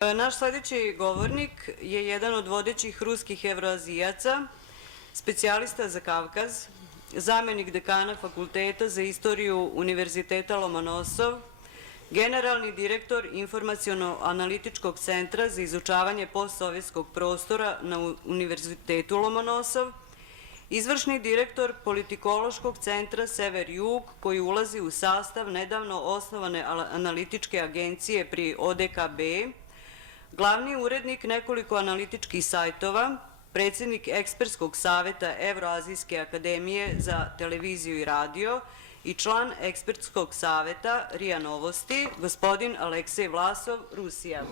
Naš sledeći govornik je jedan od vodećih ruskih evroazijaca, specijalista za Kavkaz, zamenik dekana Fakulteta za istoriju Univerziteta Lomonosov, generalni direktor Informaciono-analitičkog centra za izučavanje postsovjetskog prostora na Univerzitetu Lomonosov, izvršni direktor Politikološkog centra Sever-Jug, koji ulazi u sastav nedavno osnovane analitičke agencije pri ODKB, glavni urednik nekoliko analitičkih sajtova, predsjednik ekspertskog saveta Evroazijske akademije za televiziju i radio i član ekspertskog saveta RIA Novosti, gospodin Aleksej Vlasov, Rusija.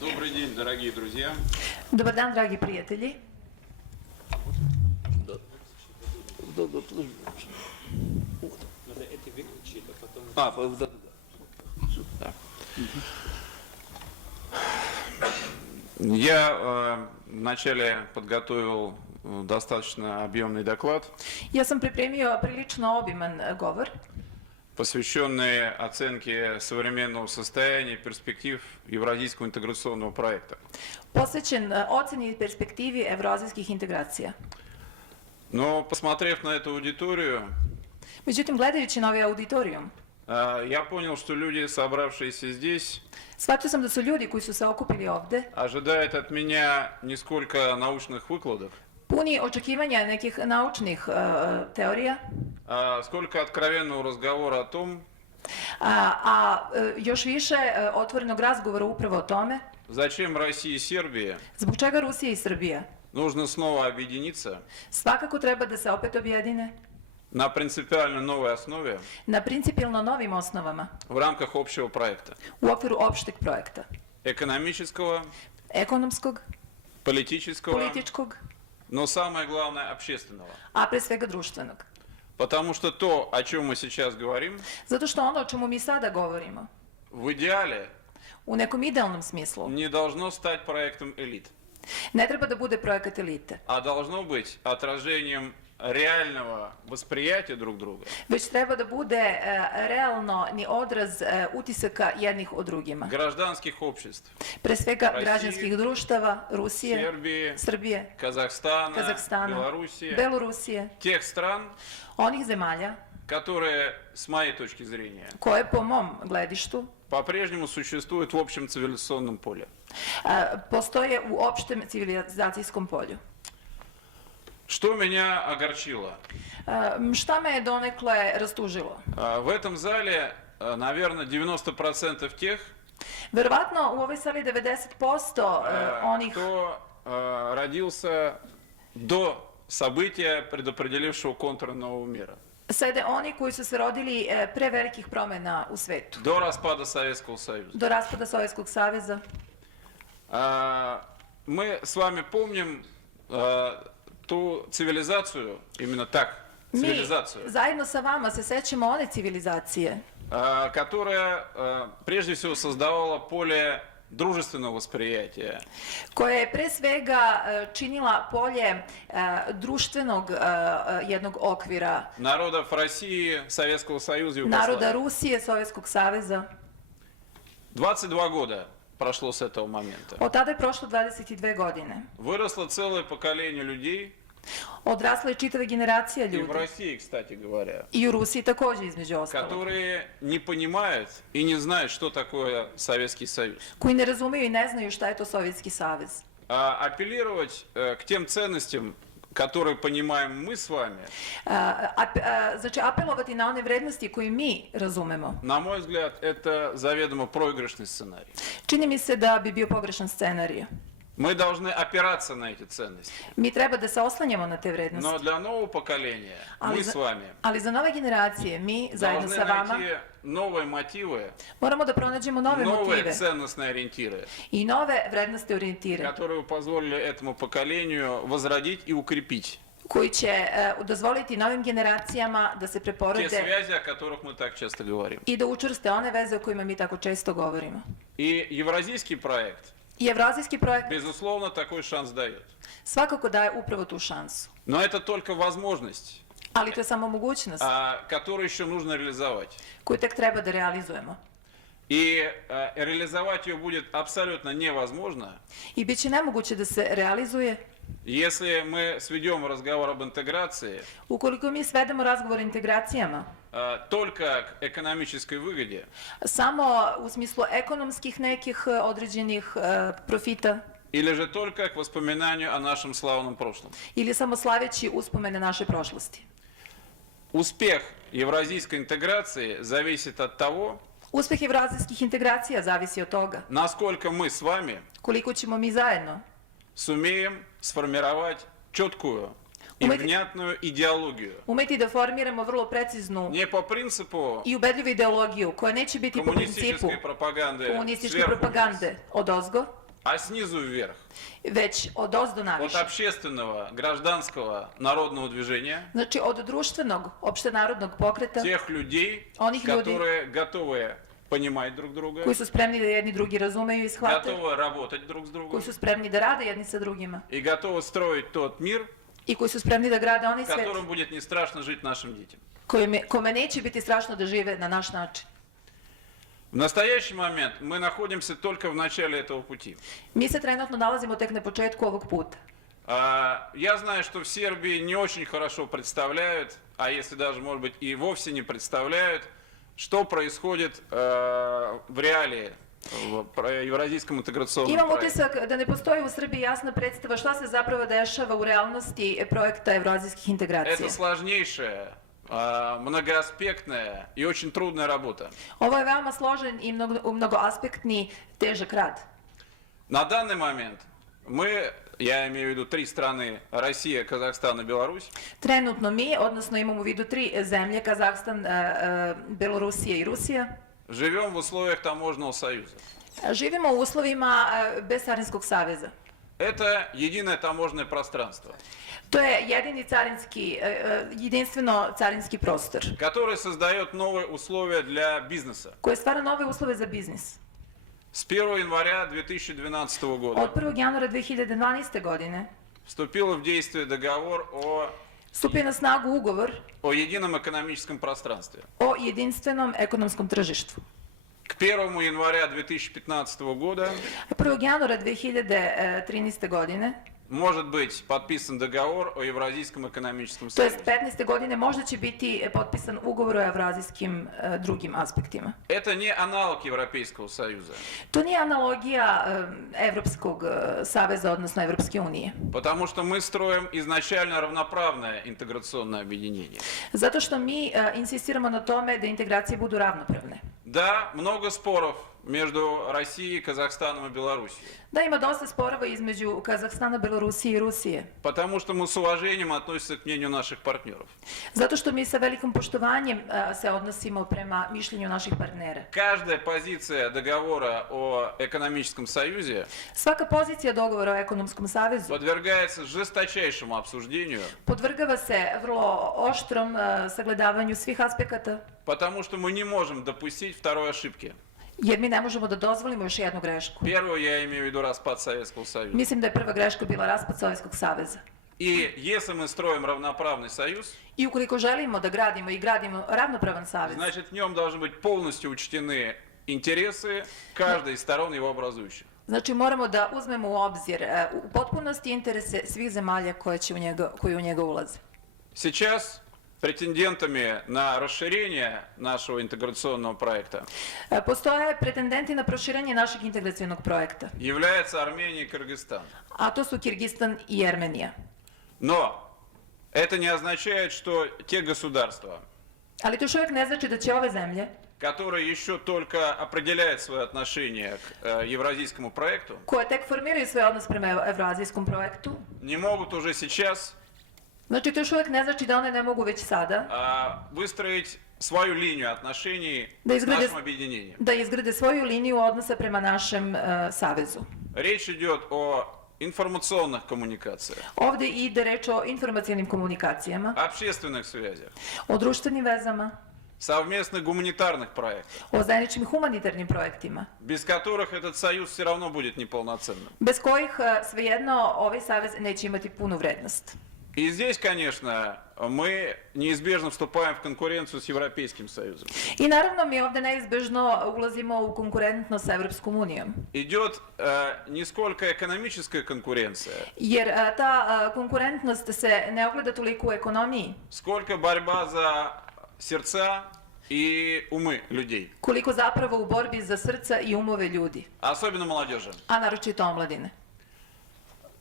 Добрый день, дорогие друзья. Dobar dan, dragi prijatelji. Я вначале подготовил достаточно объемный доклад, Ja sam pripremio prilično obiman govor, посвященный оценке современного состояния и перспектив Евразийского интеграционного проекта. posvećen oceni i perspektivi evroazijskih integracija. Но, посмотрев на эту аудиторию, Međutim, gledajući na ovaj auditorijum, я понял, что люди, собравшиеся здесь, shvatio sam da su ljudi koji su se okupili ovde ожидают от меня не сколько научных выкладок, puni očekivanja nekih naučnih teorija, сколько откровенного разговора о том, još više otvorenog razgovora upravo o tome зачем Россия и Сербия zbog čega Rusija i Srbija нужно снова объединиться svakako treba da se opet objedine на принципиально новой основе na principijelno novim osnovama в рамках общего проекта. u okviru opšteg projekta, Экономического, ekonomskog, политического, političkog, но самое главное общественного. a pre svega društvenog. Потому что то, о чем мы сейчас говорим, Zato što ono o čemu mi sada govorimo, в идеале u nekom idealnom smislu, не должно стать проектом элит, ne treba da bude projekat elite, а должно быть отражением реального восприятия друг друга, već treba da bude realno ni odraz utisaka jednih o drugima. гражданских обществ, Pre svega Rusije, građanskih društava, Rusije, Сербии, Srbije, Казахстана, Kazahstana, Белоруссии, Belorusije, тех стран, onih zemalja которые, с моей точки зрения, koje po mom gledištu по-прежнему существуют в общем цивилизационном поле. postoje u opštem civilizacijskom polju. Что меня огорчило? Šta me je donekle rastužilo? В этом зале, наверное, 90% тех, Verovatno u ovoj sali 90% onih кто родился до события, предопределившего контур нового мира, sede oni koji su se rodili pre velikih promjena u svetu, до распада Советского Союза. do raspada Sovjetskog saveza. Мы с вами помним ту цивилизацию, именно так, Mi цивилизацию, zajedno sa vama se sećamo one civilizacije которая прежде всего создавала поле дружественного восприятия, koja je pre svega činila polje društvenog jednog okvira народов России, Советского Союза и naroda Югославии. Rusije, Sovjetskog saveza. 22 года прошло с этого момента. Od tada je prošlo 22 godine. Выросло целое поколение людей, Odrasla je čitava generacija и в ljudi. России, кстати говоря, I u Rusiji takođe, između ostalog. которые не понимают и не знают, что такое Советский Союз. Koji ne razumeju i ne znaju šta je to Sovjetski savez. Апеллировать к тем ценностям, которые понимаем мы с вами, Znači, apelovati na one vrednosti koje mi razumemo. на мой взгляд, это заведомо проигрышный сценарий. Čini mi se da bi bio pogrešan scenarij. Мы должны опираться на эти ценности. Mi treba da se oslanjamo na te Но vrednosti. для нового поколения мы с вами Ali za nove generacije, mi zajedno должны sa vama, найти новые мотивы, moramo da pronađemo nove новые motive ценностные ориентиры, i nove vrednosti orijentire, которые позволили этому поколению возродить и укрепить koji će dozvoliti novim generacijama da se те preporode связи, о которых мы так часто говорим. i da učvrste one veze o kojima mi tako često govorimo. И евразийский проект, I evrazijski projekt безусловно, такой шанс дает. svakako daje upravo tu šansu. Но это только возможность. Ali to je samo mogućnost которую еще нужно реализовать. koju tek treba da realizujemo. И реализовать ее будет абсолютно невозможно, I bit će nemoguće da se realizuje если мы сведем разговор об интеграции ukoliko mi svedemo razgovor o integracijama только к экономической выгоде samo u smislu ekonomskih nekih određenih profita или же только к воспоминанию о нашем славном прошлом. ili samo slaveći uspomene naše prošlosti. Успех евразийской интеграции зависит от того, Uspeh evrazijskih integracija zavisi od toga насколько мы с вами koliko ćemo mi zajedno сумеем сформировать четкую и Мы- внятную идеологию. umeti da formiramo vrlo preciznu Не по принципу i ubedljivu ideologiju koja neće biti po principu коммунистической пропаганды komunističke сверху вниз, propagande od ozgo, а снизу вверх. već od ozdo От naviše. общественного, гражданского, народного движения, Znači od društvenog, opštenarodnog pokreta, тех людей, Onih ljudi которые готовы понимать друг друга, koji su spremni da jedni drugi razumeju i shvate, готовы работать друг с другом koji su spremni da rade jedni sa drugima и готовы строить тот мир, i koji su spremni da grade в onaj svet котором будет не страшно жить нашим детям. kome neće biti strašno da žive na naš način. В настоящий момент мы находимся только в начале этого пути. Mi se trenutno nalazimo tek na početku ovog puta. Я знаю, что в Сербии не очень хорошо представляют, а если даже, может быть, и вовсе не представляют, что происходит в реалии в Евразийском интеграционном Imam проекте. utisak da ne postoji u Srbiji jasna predstava šta se zapravo dešava u realnosti projekta evroazijskih integracija. Это сложнейшая, многоаспектная и очень трудная работа. Ovo je veoma složen i mnogoaspektni težak rad. На данный момент мы, я имею в виду три страны, Россия, Казахстан и Беларусь, Trenutno mi, odnosno imamo u vidu tri zemlje, Kazahstan, Belorusija i Rusija, живем в условиях таможенного союза. živimo u uslovima bezcarinskog saveza. Это единое таможенное пространство, To je jedinstveno carinski prostor которое создает новые условия для бизнеса. koje stvara nove uslove za biznis. С 1 января 2012 года Od 1. januara 2012. godine вступил в действие договор stupio je na snagu ugovor о едином экономическом пространстве. o jedinstvenom ekonomskom tržištu. К 1 января 2015 года 1. januara 2013. godine, может быть подписан договор о Евразийском экономическом to je союзе. 15. godine, možda će biti potpisan ugovor o evrazijskim drugim aspektima. Это не аналог Европейского союза, To nije analogija Evropskog saveza, odnosno Evropske unije. потому что мы строим изначально равноправное интеграционное объединение. Zato što mi insistiramo na tome da integracije budu ravnopravne. Да, много споров между Россией, Казахстаном и Белоруссией, Da, ima dosta sporova između Kazahstana, Belorusije i Rusije. потому что мы с уважением относимся к мнению наших партнеров. Zato što mi sa velikim poštovanjem se odnosimo prema mišljenju naših partnera. Каждая позиция договора о экономическом союзе Svaka pozicija dogovora o ekonomskom savezu подвергается жесточайшему обсуждению, podvrgava se vrlo oštrom sagledavanju svih aspekata, потому что мы не можем допустить второй ошибки. jer mi ne možemo da dozvolimo još jednu grešku. Первую я имею в виду распад Советского Союза. Mislim da je prva greška bila raspad Sovjetskog saveza. И если мы строим равноправный союз, I ukoliko želimo da gradimo i gradimo ravnopravan savez, значит в нем должны быть полностью учтены интересы каждой из сторон его образующих. znači moramo da uzmemo u obzir u potpunosti interese svih zemalja koje u njega ulaze. Сейчас претендентами на расширение нашего интеграционного проекта Postoje pretendenti na proširenje našeg integracionog projekta, являются Армения и Кыргызстан. a to su Kirgistan i Jermenija. Но это не означает, что те государства, Ali to još uvijek ne znači da će ove zemlje, которые еще только определяют свое отношение к евразийскому проекту, koje tek formiraju svoj odnos prema evroazijskom projektu, не могут уже сейчас znači to još uvijek ne znači da one ne mogu već sada выстроить свою линию отношений Да с изграде- нашим объединением. da izgrade svoju liniju odnosa prema našem savezu. Речь идет о информационных коммуникациях, Ovdje ide reč o informacijalnim komunikacijama, общественных связях, o društvenim vezama, совместных гуманитарных проектах, o zajedničkim humanitarnim projektima, без которых этот союз все равно будет неполноценным. bez kojih svejedno ovaj savez neće imati punu vrednost. И здесь, конечно, мы неизбежно вступаем в конкуренцию с Европейским Союзом. I naravno mi ovdje neizbežno ulazimo u konkurentnost sa Evropskom unijom. Идет не сколько экономическая конкуренция, Jer ta konkurentnost se ne ogleda toliko u ekonomiji, сколько борьба за сердца и умы людей, koliko zapravo u borbi za srca i umove ljudi, особенно молодежи. a naročito omladine.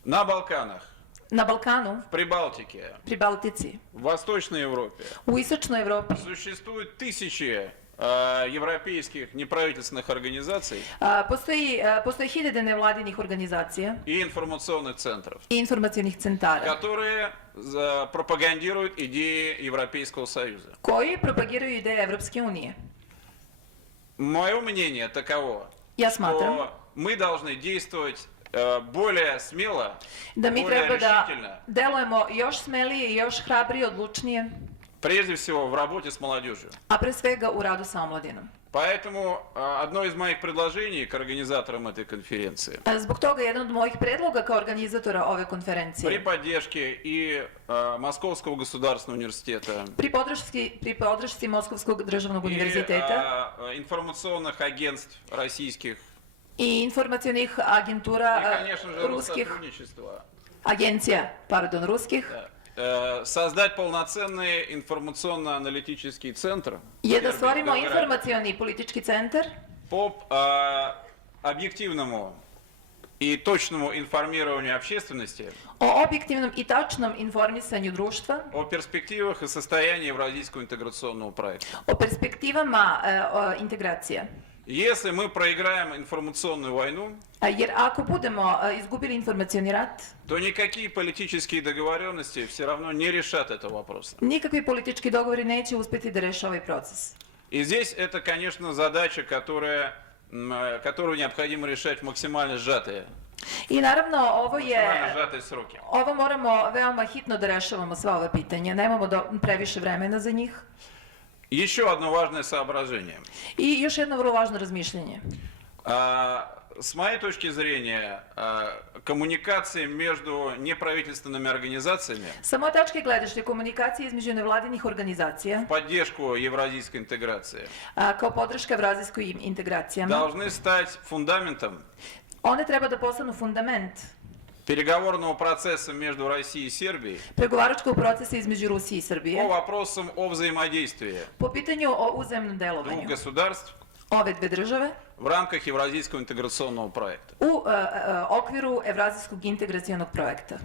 На Балканах, Na Balkanu, в Прибалтике, pri Baltici, в Восточной Европе u Istočnoj Evropi существуют тысячи европейских неправительственных организаций postoji hiljade nevladinih organizacija и информационных центров, i informacionih centara которые пропагандируют идеи Европейского Союза. koji propagiraju ideje Evropske unije. Мое мнение таково, Ja smatram что мы должны действовать более смело, da mi более treba da решительно, delujemo još smelije i još hrabrije, odlučnije, прежде всего в работе с молодежью. a pre svega u radu sa omladinom. Поэтому одно из моих предложений к организаторам этой конференции Zbog toga jedan od mojih predloga kao organizatora ove при konferencije поддержке и Московского государственного университета, pri podršci Moskovskog državnog и univerziteta информационных агентств российских, i informacionih и, agentura конечно же, ruskih, Россотрудничества, agencija, pardon, ruskih, создать полноценный информационно-аналитический центр je da Сербии, stvorimo Белграде, informacioni i politički centar по объективному и точному информированию общественности o objektivnom i tačnom informisanju društva, о перспективах и состоянии Евразийского интеграционного проекта. o perspektivama integracija. Если мы проиграем информационную войну, Jer ako budemo izgubili informacioni rat, то никакие политические договоренности все равно не решат этого вопроса. nikakvi politički dogovori neće uspjeti da reše ovaj proces. И здесь это, конечно, задача, которую необходимо решать в максимально сжатые I naravno максимально сжатые сроки. ovo moramo veoma hitno da rešavamo sva ova pitanja, nemamo previše vremena za njih. Еще одно важное соображение. I još jedno vrlo važno razmišljanje. С моей точки зрения, коммуникации между неправительственными организациями Sa moje tačke gledišta, komunikacije između nevladinih organizacija в поддержку евразийской интеграции kao podrška evrazijskoj integracijama, должны стать фундаментом one treba da postanu fundament переговорного процесса между Россией и Сербией pregovaračkog procesa između Rusije i по Srbije вопросам о взаимодействии po pitanju o uzajamnom двух delovanju государств ove dve države в рамках Евразийского интеграционного проекта. u okviru evrazijskog integracionog projekta.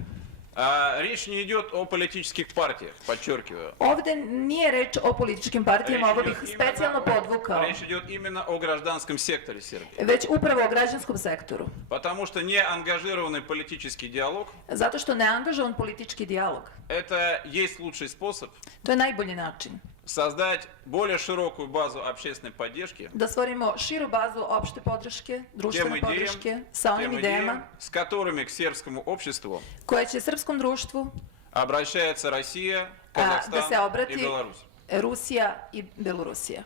Речь не идет о политических партиях, подчеркиваю. Ovde nije reč o političkim partijama, ovo bih specijalno podvukao, Речь идет именно о гражданском секторе Сербии. već upravo o građanskom sektoru. Потому что неангажированный политический диалог Zato što neangažovan politički dijalog, это есть лучший способ to je najbolji način создать более широкую базу общественной поддержки da stvorimo širu bazu opšte podrške, društvene podrške sa onim тем idejama идеям, с которыми к сербскому обществу koje će srpskom društvu обращается Россия, da Казахстан se и obrati Беларусь. Rusija i Belorusija.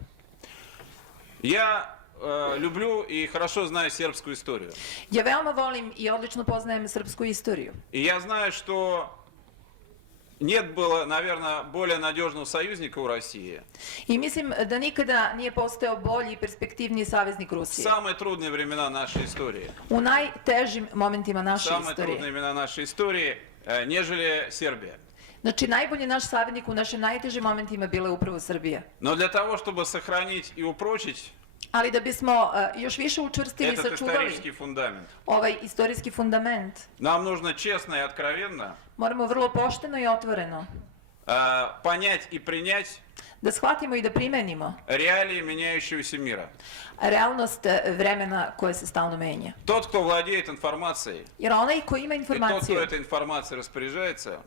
Я люблю и хорошо знаю сербскую историю. Ja veoma volim i odlično poznajem srpsku istoriju. И я знаю, что нет было, наверное, более надежного союзника у России. I mislim da nikada nije postojao bolji i perspektivniji saveznik В Rusije. самые трудные времена нашей истории. U najtežim momentima naše Самые трудные istorije. времена нашей истории, нежели Сербия. Znači, najbolji naš saveznik u našim najtežim momentima bila je upravo Srbija. Но для того, чтобы сохранить и упрочить Ali da bismo još više učvrstili i этот sačuvali исторический фундамент, ovaj istorijski fundament, нам нужно честно и откровенно moramo vrlo pošteno i otvoreno понять и принять da shvatimo i da primenimo реалии меняющегося мира. realnost vremena koje se stalno menja. Тот, кто владеет информацией, Jer onaj ko ima и тот, кто informaciju, этой информацией распоряжается,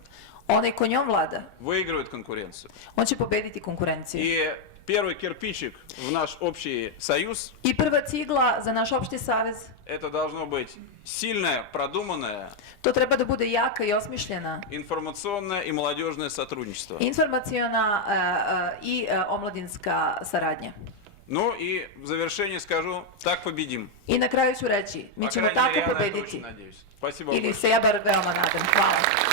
onaj ko njom vlada, выигрывает конкуренцию. on će pobediti konkurenciju. И первый кирпичик в наш общий союз I prva cigla za naš opšti savez, это должно быть сильное, продуманное to treba da bude jaka i osmišljena информационное и молодежное сотрудничество. informaciona i omladinska saradnja. Ну и в завершение скажу, так победим. I na kraju ću reći, mi По ćemo крайней tako мере, я на это pobediti. очень надеюсь. Спасибо Ili большое. se ja bar veoma nadam. Hvala.